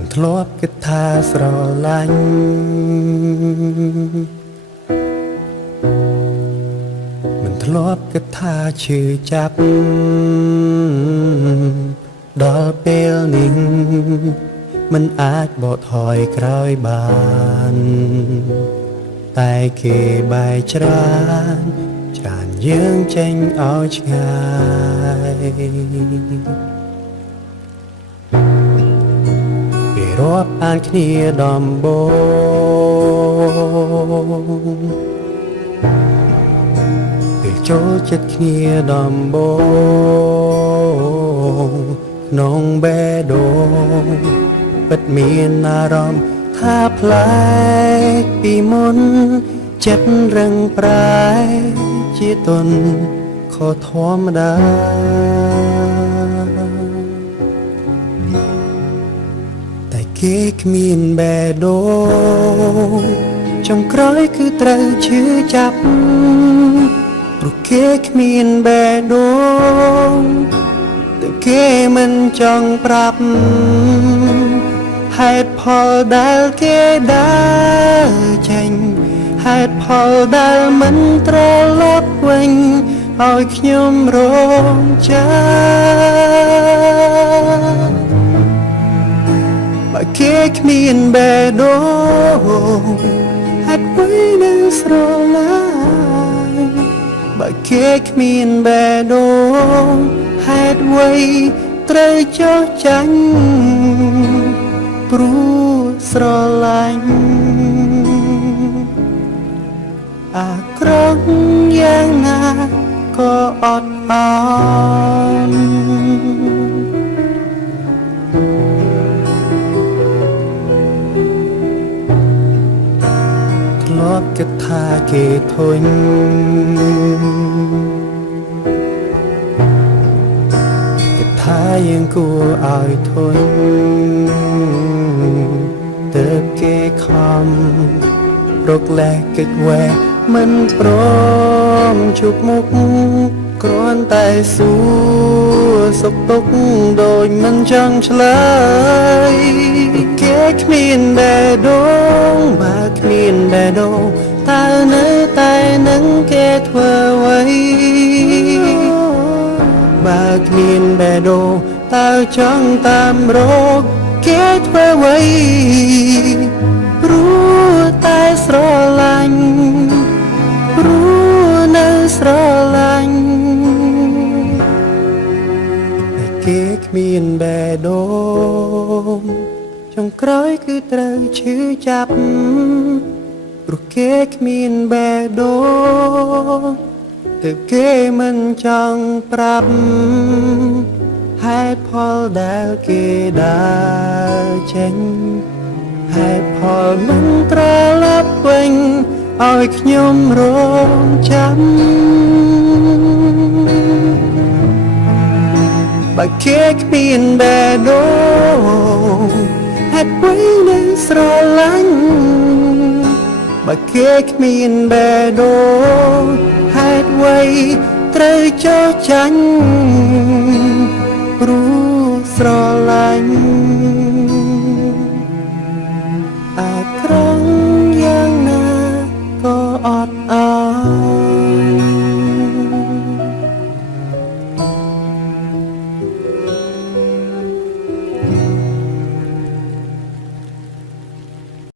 មិនធ្លាប់គិតថាស្រឡាញ់មិនធ្លាប់គិតថាឈឺចាប់ដល់ពេលនេះមិនអាចបកថយក្រោយបានតែគេបែកច្រានយើងចេញឲ្យឆ្ងាយពីរាប់អានគ្នាដំបូងពេលចូលចិត្តគ្នាដំបូងក្នុងបេះដូងពិតមានអារម្មណ៍ថាប្លែកពីមុនចិត្តរឹងប្រែជាទុនខុសធម្មតាតែគេគ្មានបេះដូងចុងក្រោយគឺត្រូវឈឺចាប់ព្រោះគេគ្មានបេះដូងតែគេមិនចង់ប្រាប់ហេតុផលដែលគេដើរចេញហេតុផលដែលមិនត្រឡប់វិញឲ្យខ្ញុំរងចាំបើគេគ្មានបេះដូងហេតុអ្វីនៅស្រឡាញ់បើគេគ្មានបេះដូងហេតុអ្វីត្រូវចោះចាញ់ព្រោះស្រឡាញ់អាក្រក់យ៉ាងណាក៏អត់អន់ធ្លាប់គិតថាគេធុញគិតថាយើងគួរឲ្យធុញទើបគេខំរកលែកកិច្ចវេមិនព្រមជួបមុខគ្រាន់តែសួរសុខទុក្ខដូចមិនចង់ឆ្លើយគេគ្មានបេះដូងបើគ្មានបេះដូងតើនៅតែនឹងគេធ្វើអ្វីបើគ្មានបេះដូងតើចង់តាមរកគេធ្វើអ្វីព្រោះតែស្រឡាញ់ព្រោះនៅស្រឡាញ់តែគេគ្មានបេះដូងចុងក្រោយគឺត្រូវឈឺចាប់ព្រោះគេគ្មានបេះដូងទើបគេមិនចង់ប្រាប់ហេតុផលដែលគេដើរចេញហេតុផលមិនត្រឡប់វិញឲ្យខ្ញុំរងចាំបើគេគ្មានបេះដូងហេតុអ្វីនឹងស្រឡាញ់បើគេគ្មានបេះដូងហេតុអ្វីត្រូវចោះចាញ់ព្រោះស្រឡាញ់